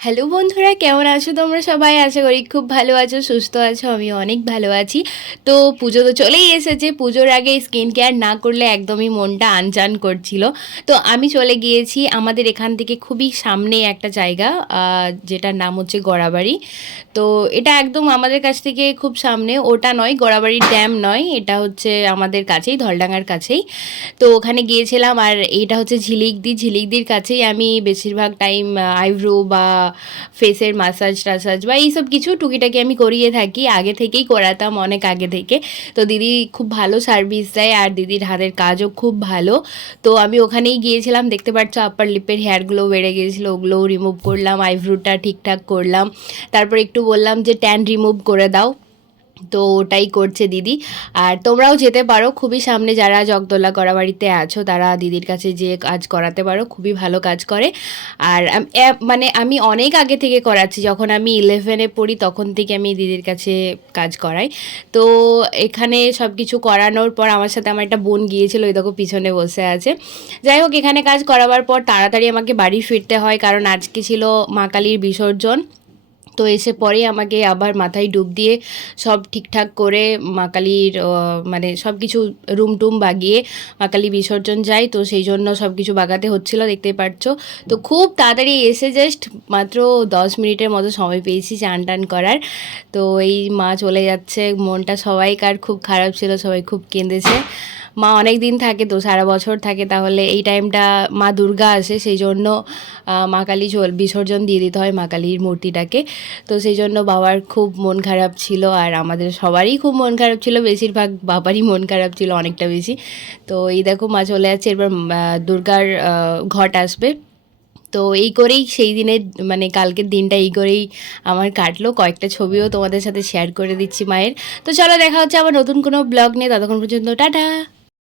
Hello বন্ধুরা, কেমন আছো তোমরা সবাই? আশা করি খুব ভালো আছো, সুস্থ আছো। আমি অনেক ভালো আছি। তো পুজো তো চলেই এসেছে। পুজোর আগে স্কিন কেয়ার না করলে একদমই মনটা আনচান করছিল। তো আমি চলে গিয়েছি আমাদের এখান থেকে খুবই সামনে একটা জায়গা, যেটার নাম হচ্ছে গড়াবাড়ি। তো এটা একদম আমাদের কাছ থেকে খুব সামনে, ওটা নয়, গড়াবাড়ির ড্যাম নয়, এটা হচ্ছে আমাদের কাছেই, ধলডাঙ্গার কাছেই। তো ওখানে গিয়েছিলাম। আর এইটা হচ্ছে ঝিলিকদির কাছেই আমি বেশিরভাগ টাইম আইব্রো বা ফেসের মাসাজ টাসাজ বা এইসব কিছু টুকিটাকি আমি করিয়ে থাকি, আগে থেকেই করাতাম, অনেক আগে থেকে। তো দিদি খুব ভালো সার্ভিস দেয় আর দিদির হাতের কাজও খুব ভালো। তো আমি ওখানেই গিয়েছিলাম। দেখতে পাচ্ছ আপার লিপের হেয়ারগুলো বেড়ে গিয়েছিলো, ওগুলোও রিমুভ করলাম, আইব্রোটা ঠিকঠাক করলাম। তারপর একটু বললাম যে ট্যান রিমুভ করে দাও, তো ওটাই করছে দিদি। আর তোমরাও যেতে পারো, খুবই সামনে, যারা জগদোলা করাবাড়িতে আছো তারা দিদির কাছে যে কাজ করাতে পারো, খুবই ভালো কাজ করে। আর মানে আমি অনেক আগে থেকে করাচ্ছি, যখন আমি 11-এ পড়ি তখন থেকে আমি দিদির কাছে কাজ করাই। তো এখানে সব কিছু করানোর পর আমার সাথে আমার একটা বোন গিয়েছিল, ওই দেখো পিছনে বসে আছে। যাই হোক, এখানে কাজ করাবার পর তাড়াতাড়ি আমাকে বাড়ি ফিরতে হয়, কারণ আজকে ছিল মা কালীর বিসর্জন। তো এসে পরেই আমাকে আবার মাথায় ডুব দিয়ে সব ঠিকঠাক করে মা কালীর মানে সব কিছু রুম টুম বাগিয়ে মা কালী বিসর্জন যাই। তো সেই জন্য সব কিছু বাগাতে হচ্ছিলো, দেখতেই পাচ্ছ। তো খুব তাড়াতাড়ি এসে জাস্ট মাত্র 10 মিনিটের মতো সময় পেয়েছি চান টান করার। তো এই মা চলে যাচ্ছে, মনটা সবাইকার খুব খারাপ ছিল, সবাই খুব কেঁদেছে। মা অনেক দিন থাকে, তো সারা বছর থাকে, তাহলে এই টাইমটা মা দুর্গা আসে, সেই জন্য মা কালী বিসর্জন দিয়ে দিতে হয় মা কালীর মূর্তিটাকে। তো সেই জন্য বাবার খুব মন খারাপ ছিল, আর আমাদের সবারই খুব মন খারাপ ছিল, বেশিরভাগ বাবারই মন খারাপ ছিল অনেকটা বেশি। তো এই দেখো মা চলে যাচ্ছে, এরপর দুর্গার ঘট আসবে। তো এই করেই সেই দিনের মানে কালকের দিনটা এই করেই আমার কাটলো। কয়েকটা ছবিও তোমাদের সাথে শেয়ার করে দিচ্ছি মায়ের। তো চলো, দেখা হচ্ছে আবার নতুন কোনো ব্লগ নিয়ে, ততক্ষণ পর্যন্ত টাটা।